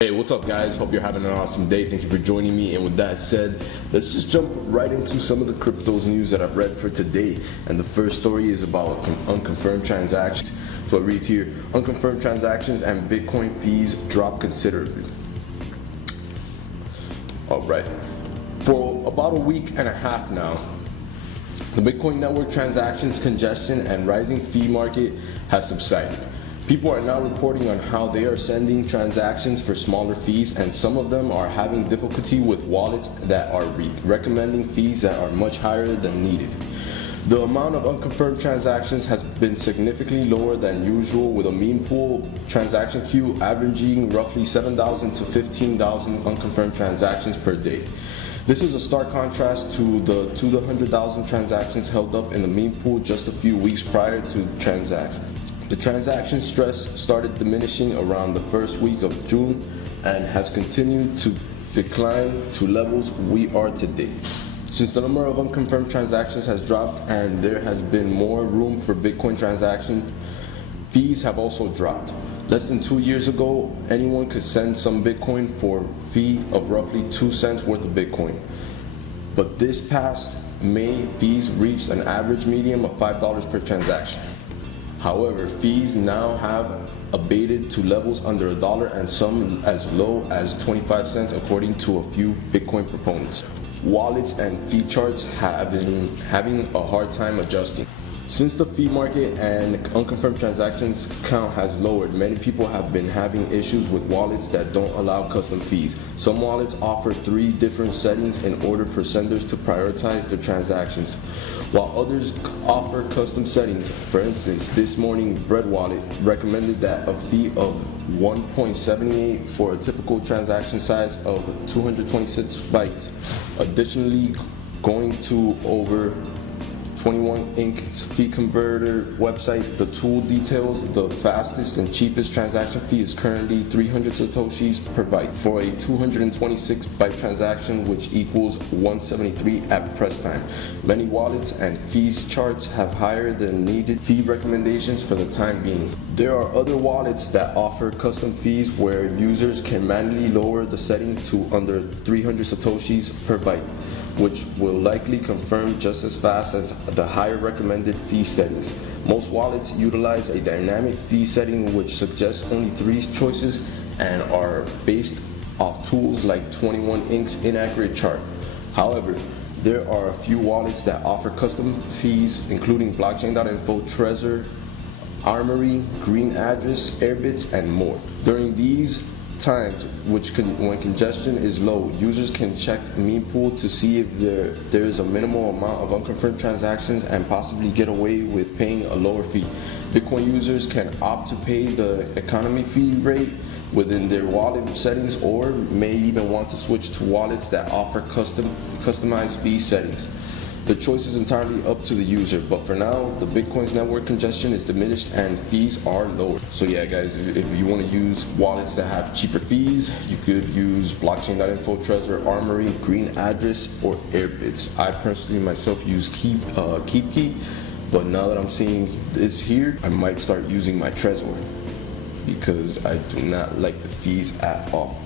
Hey, what's up guys? Hope you're having an awesome day. Thank you for joining me. And with that said, let's just jump right into some of the cryptos news that I've read for today. And the first story is about unconfirmed transactions. So it reads here, unconfirmed transactions and Bitcoin fees drop considerably. All right. For about a week and a half now, the Bitcoin network transactions congestion and rising fee market has subsided. People are now reporting on how they are sending transactions for smaller fees, and some of them are having difficulty with wallets that are recommending fees that are much higher than needed. The amount of unconfirmed transactions has been significantly lower than usual, with a mean pool transaction queue averaging roughly 7,000 to 15,000 unconfirmed transactions per day. This is a stark contrast to the 100,000 transactions held up in the mean pool just a few weeks prior to transaction. The transaction stress started diminishing around the first week of June and has continued to decline to levels we are today. Since the number of unconfirmed transactions has dropped and there has been more room for Bitcoin transaction, fees have also dropped. Less than 2 years ago, anyone could send some Bitcoin for a fee of roughly 2 cents worth of Bitcoin. But this past May, fees reached an average median of $5 per transaction. However, fees now have abated to levels under $1 and some as low as 25 cents according to a few Bitcoin proponents. Wallets and fee charts have been having a hard time adjusting. Since the fee market and unconfirmed transactions count has lowered, many people have been having issues with wallets that don't allow custom fees. Some wallets offer 3 different settings in order for senders to prioritize their transactions, while others offer custom settings. For instance, this morning Bread Wallet recommended that a fee of 1.78 for a typical transaction size of 226 bytes. Additionally, going to over 21 Inc.'s fee converter website, the tool details the fastest and cheapest transaction fee is currently 300 satoshis per byte for a 226 byte transaction, which equals 173 at press time. Many wallets and fees charts have higher than needed fee recommendations for the time being. There are other wallets that offer custom fees where users can manually lower the setting to under 300 satoshis per byte, which will likely confirm just as fast as the higher recommended fee settings. Most wallets utilize a dynamic fee setting which suggests only 3 choices and are based off tools like 21 Inc.'s inaccurate chart. However, there are a few wallets that offer custom fees, including Blockchain.Info, Trezor, Armory, Green Address, Airbits, and more. During these times, when congestion is low, users can check mean pool to see if there is a minimal amount of unconfirmed transactions and possibly get away with paying a lower fee. Bitcoin users can opt to pay the economy fee rate within their wallet settings, or may even want to switch to wallets that offer customized fee settings. The choice is entirely up to the user, but for now, the Bitcoin's network congestion is diminished and fees are lower. So yeah guys, if you want to use wallets that have cheaper fees, you could use Blockchain.Info, Trezor, Armory, Green Address, or Airbits. I personally myself use KeepKey, but now that I'm seeing this here, I might start using my Trezor because I do not like the fees at all.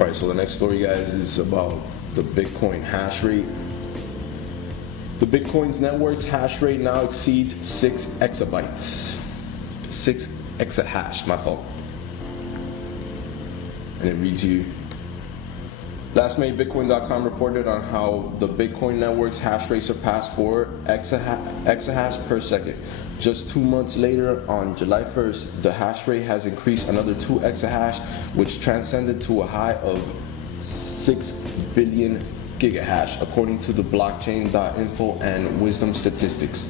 Alright, so the next story guys is about the Bitcoin hash rate. The Bitcoin's network's hash rate now exceeds 6 exabytes. 6 exahash, my fault. And it reads here. Last May, Bitcoin.com reported on how the Bitcoin network's hash rate surpassed 4 exahash per second. Just 2 months later, on July 1st, the hash rate has increased another 2 exahash, which transcended to a high of 6 billion gigahash, according to the Blockchain.Info and Wisdom statistics.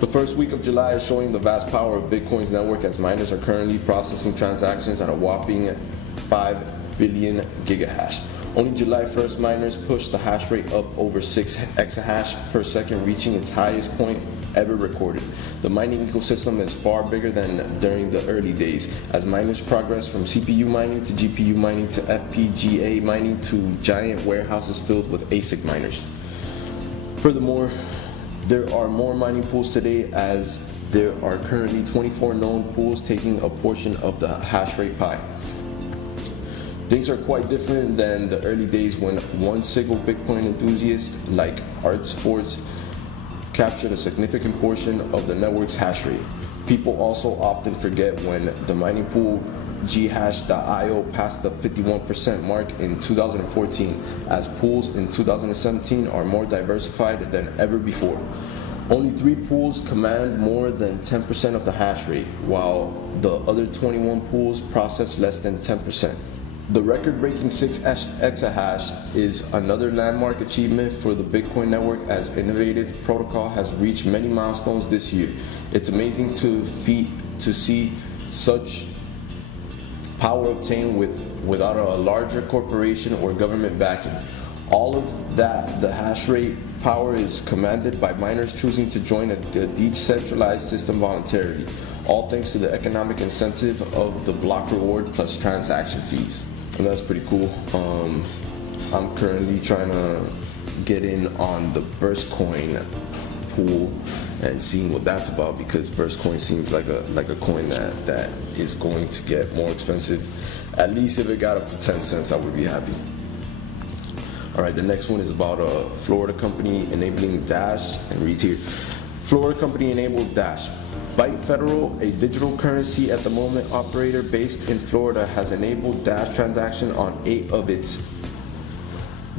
The first week of July is showing the vast power of Bitcoin's network, as miners are currently processing transactions at a whopping 5 billion gigahash. Only July 1st, miners pushed the hash rate up over 6 exahash per second, reaching its highest point ever recorded. The mining ecosystem is far bigger than during the early days, as miners progress from CPU mining to GPU mining to FPGA mining to giant warehouses filled with ASIC miners. Furthermore, there are more mining pools today as there are currently 24 known pools taking a portion of the hash rate pie. Things are quite different than the early days when one single Bitcoin enthusiast like Art Sports captured a significant portion of the network's hash rate. People also often forget when the mining pool Ghash.io passed the 51% mark in 2014, as pools in 2017 are more diversified than ever before. Only 3 pools command more than 10% of the hash rate, while the other 21 pools process less than 10%. The record-breaking 6 exahash is another landmark achievement for the Bitcoin network, as innovative protocol has reached many milestones this year. It's amazing to see such power obtained without a larger corporation or government backing. All of that, the hash rate power is commanded by miners choosing to join a decentralized system voluntarily, all thanks to the economic incentive of the block reward plus transaction fees. And that's pretty cool. I'm currently trying to get in on the Burst Coin pool and seeing what that's about, because Burst Coin seems like a coin that is going to get more expensive. At least if it got up to 10 cents, I would be happy. All right, the next one is about a Florida company enabling Dash and reads here. Florida company enables Dash. Byte Federal, a digital currency at the moment operator based in Florida, has enabled Dash transaction on 8 of its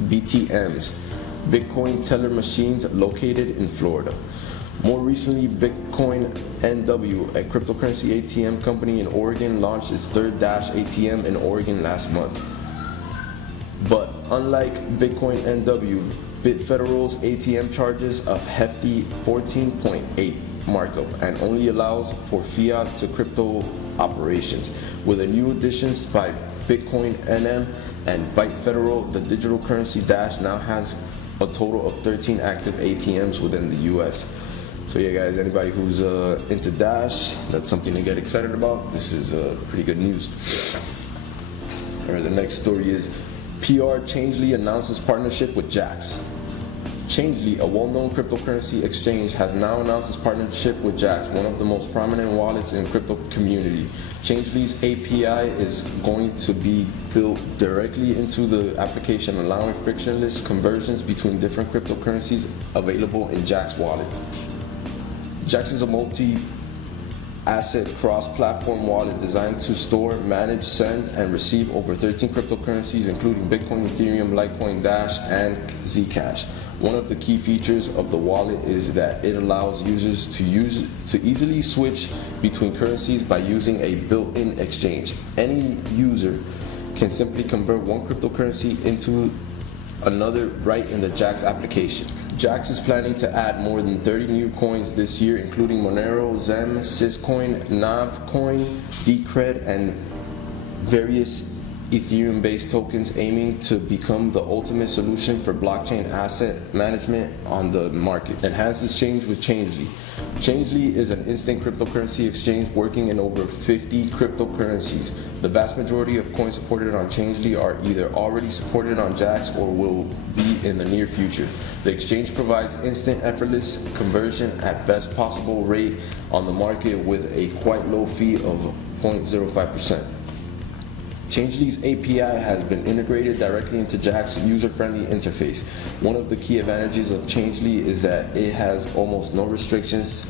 BTMs, Bitcoin teller machines located in Florida. More recently, Bitcoin.Info, a cryptocurrency ATM company in Oregon, launched its third Dash ATM in Oregon last month. But unlike Bitcoin.Info, BitFederal's ATM charges a hefty 14.8 markup and only allows for fiat to crypto operations. With the new additions by Bitcoin NM and Byte Federal, the digital currency Dash now has a total of 13 active ATMs within the US. So yeah guys, anybody who's into Dash, that's something to get excited about. This is pretty good news. Alright, the next story is PR Changelly announces partnership with Jaxx. Changelly, a well-known cryptocurrency exchange, has now announced its partnership with Jaxx, one of the most prominent wallets in the crypto community. Changelly's API is going to be built directly into the application, allowing frictionless conversions between different cryptocurrencies available in Jaxx wallet. Jaxx is a multi-asset cross-platform wallet designed to store, manage, send, and receive over 13 cryptocurrencies, including Bitcoin, Ethereum, Litecoin, Dash, and Zcash. One of the key features of the wallet is that it allows users to easily switch between currencies by using a built-in exchange. Any user can simply convert one cryptocurrency into another right in the Jaxx application. Jaxx is planning to add more than 30 new coins this year, including Monero, Zem, Syscoin, Navcoin, Decred, and various Ethereum-based tokens, aiming to become the ultimate solution for blockchain asset management on the market. Enhance exchange with Changelly. Changelly is an instant cryptocurrency exchange working in over 50 cryptocurrencies. The vast majority of coins supported on Changelly are either already supported on Jaxx or will be in the near future. The exchange provides instant, effortless conversion at best possible rate on the market with a quite low fee of 0.05%. Changelly's API has been integrated directly into Jaxx's user-friendly interface. One of the key advantages of Changelly is that it has almost no restrictions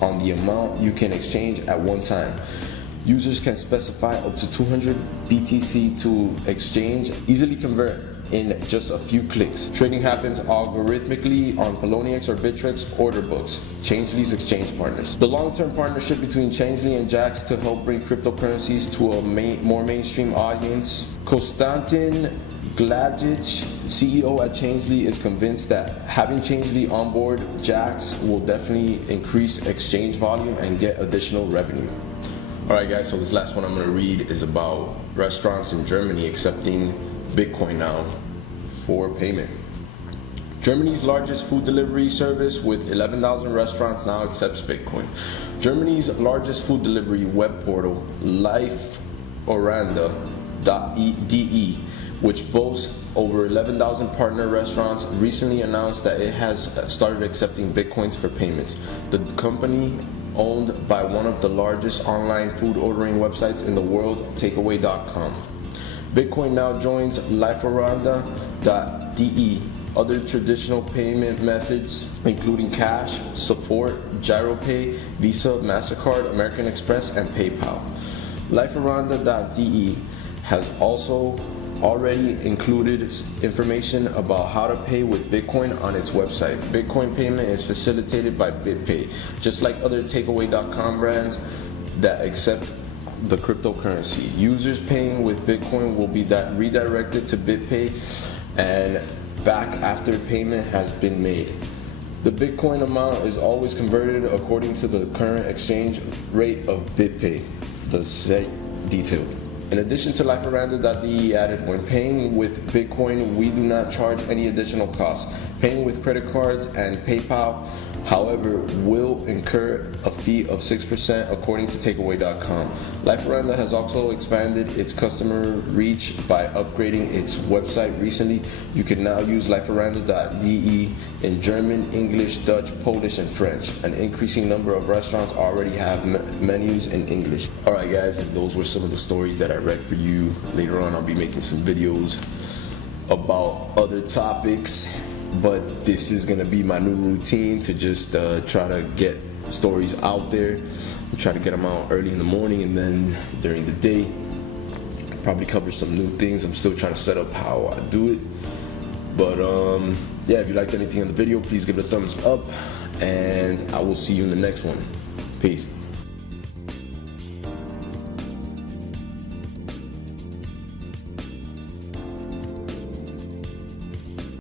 on the amount you can exchange at one time. Users can specify up to 200 BTC to exchange, easily convert in just a few clicks. Trading happens algorithmically on Poloniex or Bittrex order books, Changelly's exchange partners. The long-term partnership between Changelly and Jaxx to help bring cryptocurrencies to a more mainstream audience. Konstantin Glajic, CEO at Changelly, is convinced that having Changelly on board Jaxx will definitely increase exchange volume and get additional revenue. Alright guys, so this last one I'm going to read is about restaurants in Germany accepting Bitcoin now for payment. Germany's largest food delivery service with 11,000 restaurants now accepts Bitcoin. Germany's largest food delivery web portal, Lieferando.de, which boasts over 11,000 partner restaurants, recently announced that it has started accepting Bitcoins for payments. The company owned by one of the largest online food ordering websites in the world, takeaway.com. Bitcoin now joins liferanda.de. Other traditional payment methods, including cash, support GiroPay, Visa, MasterCard, American Express, and PayPal. Liferanda.de has also already included information about how to pay with Bitcoin on its website. Bitcoin payment is facilitated by BitPay, just like other takeaway.com brands that accept the cryptocurrency. Users paying with Bitcoin will be redirected to BitPay and back after payment has been made. The Bitcoin amount is always converted according to the current exchange rate of BitPay, the site detailed. In addition to liferanda.de added, when paying with Bitcoin, we do not charge any additional costs. Paying with credit cards and PayPal, however, will incur a fee of 6% according to takeaway.com. Liferanda has also expanded its customer reach by upgrading its website recently. You can now use liferanda.de in German, English, Dutch, Polish, and French. An increasing number of restaurants already have menus in English. Alright guys, and those were some of the stories that I read for you. Later on I'll be making some videos about other topics, but this is gonna be my new routine to just try to get stories out there. Try to get them out early in the morning, and then during the day probably cover some new things. I'm still trying to set up how I do it, but yeah, if you liked anything in the video, please give it a thumbs up, and I will see you in the next one. Peace.